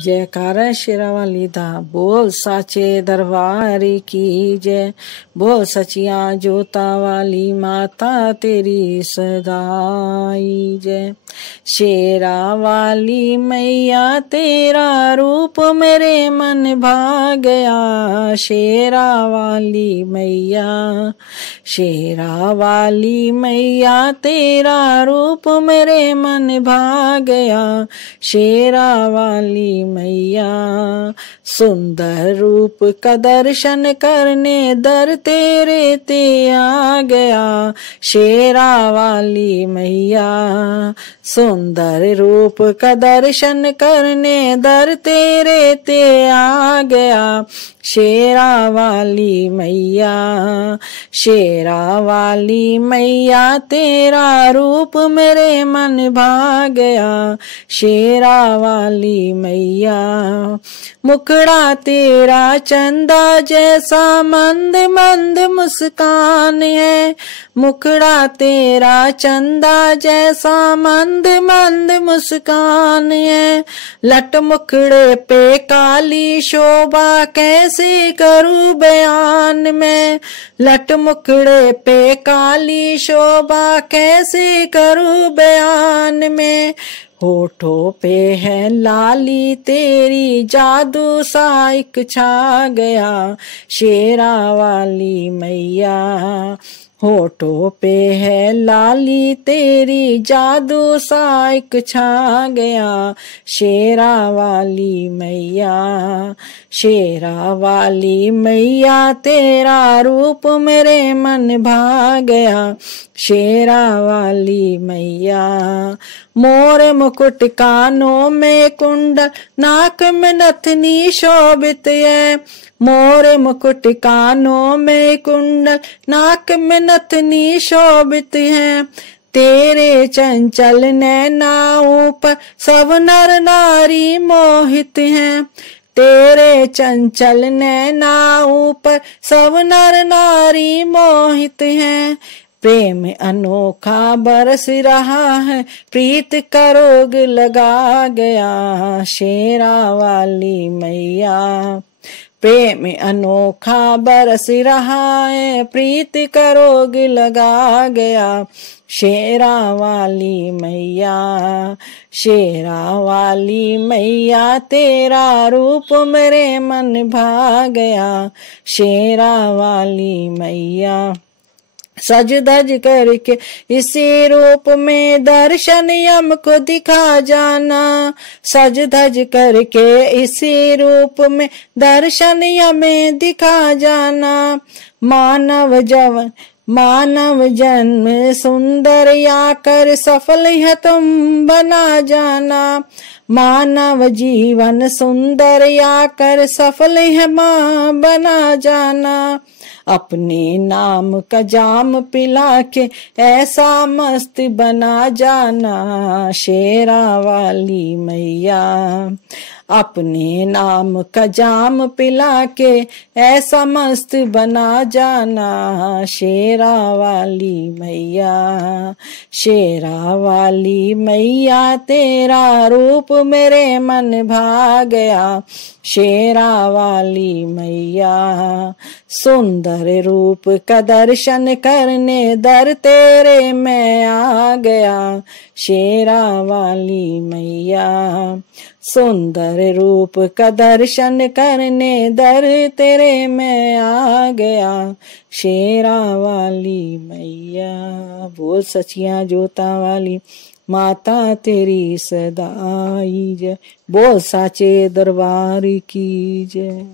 जयकारा शेरा वाली दा बोल साचे दरबार की जय। बोल सचिया जोता वाली माता तेरी सदाई जय। शेरा वाली मैया तेरा रूप मेरे मन भा गया। शेरा वाली मैया, शेरा वाली मैया तेरा रूप मेरे मन भा गया। शेरा वाली मैया सुंदर रूप का दर्शन करने दर तेरे ते आ गया। शेरा वाली मैया सुंदर रूप का दर्शन करने दर तेरे ते आ गया। शेरा वाली मैया, शेरा वाली मैया तेरा रूप मेरे मन भा गया। शेरा वाली मैया मुखड़ा तेरा चंदा जैसा मंद मंद मुस्कान है। मुखड़ा तेरा चंदा जैसा मंद मंद मुस्कान है। लट मुखड़े पे काली शोभा कैसे करूं बयान में। लट मुखड़े पे काली शोभा कैसे करूं बयान में। होठों पे है लाली तेरी जादू सा एक छा गया। शेरा वाली मैया होठों पे है लाली तेरी जादू सा एक छा गया। शेरा वाली मैया, शेरा वाली मैया तेरा रूप मेरे मन भा गया। शेरा वाली मैया मोर मुकुट कानों में कुंडल नाक में नथनी शोभित है। मोर मुकुट कानों में कुंडल नाक में नथनी शोभित है। तेरे चंचल नैनाओं पर सब नर नारी मोहित हैं। तेरे चंचल नैनाओं पर सब नर नारी मोहित हैं। प्रेम अनोखा बरस रहा है प्रीत का रोग लगा गया। शेरा वाली मैया प्रेम अनोखा बरस रहा है प्रीत का रोग लगा गया। शेरा वाली मैया, शेरा वाली मैया तेरा रूप मेरे मन भा गया। शेरा वाली मैया सज धज करके इसी रूप में दर्शन हमको दिखा जाना। सज धज करके इसी रूप में दर्शन हमें दिखा जाना। मानव जवन मानव जन्म सुंदर या कर सफल है तुम बना जाना। मानव जीवन सुंदर या कर सफल है माँ बना जाना। अपने नाम का जाम पिला के ऐसा मस्त बना जाना। शेरा वाली मैया अपने नाम का जाम पिला के ऐसा मस्त बना जाना। शेरा वाली मैया, शेरा वाली मैया तेरा रूप मेरे मन भा गया। शेरा वाली मैया सुंदर रूप का दर्शन करने दर तेरे मैं आ गया। शेरा वाली मैया सुंदर रूप का दर्शन करने दर तेरे मैं आ गया। शेरा वाली मैया बोल सचिया जोता वाली माता तेरी सदाई जय। बोल साचे दरबार की जय।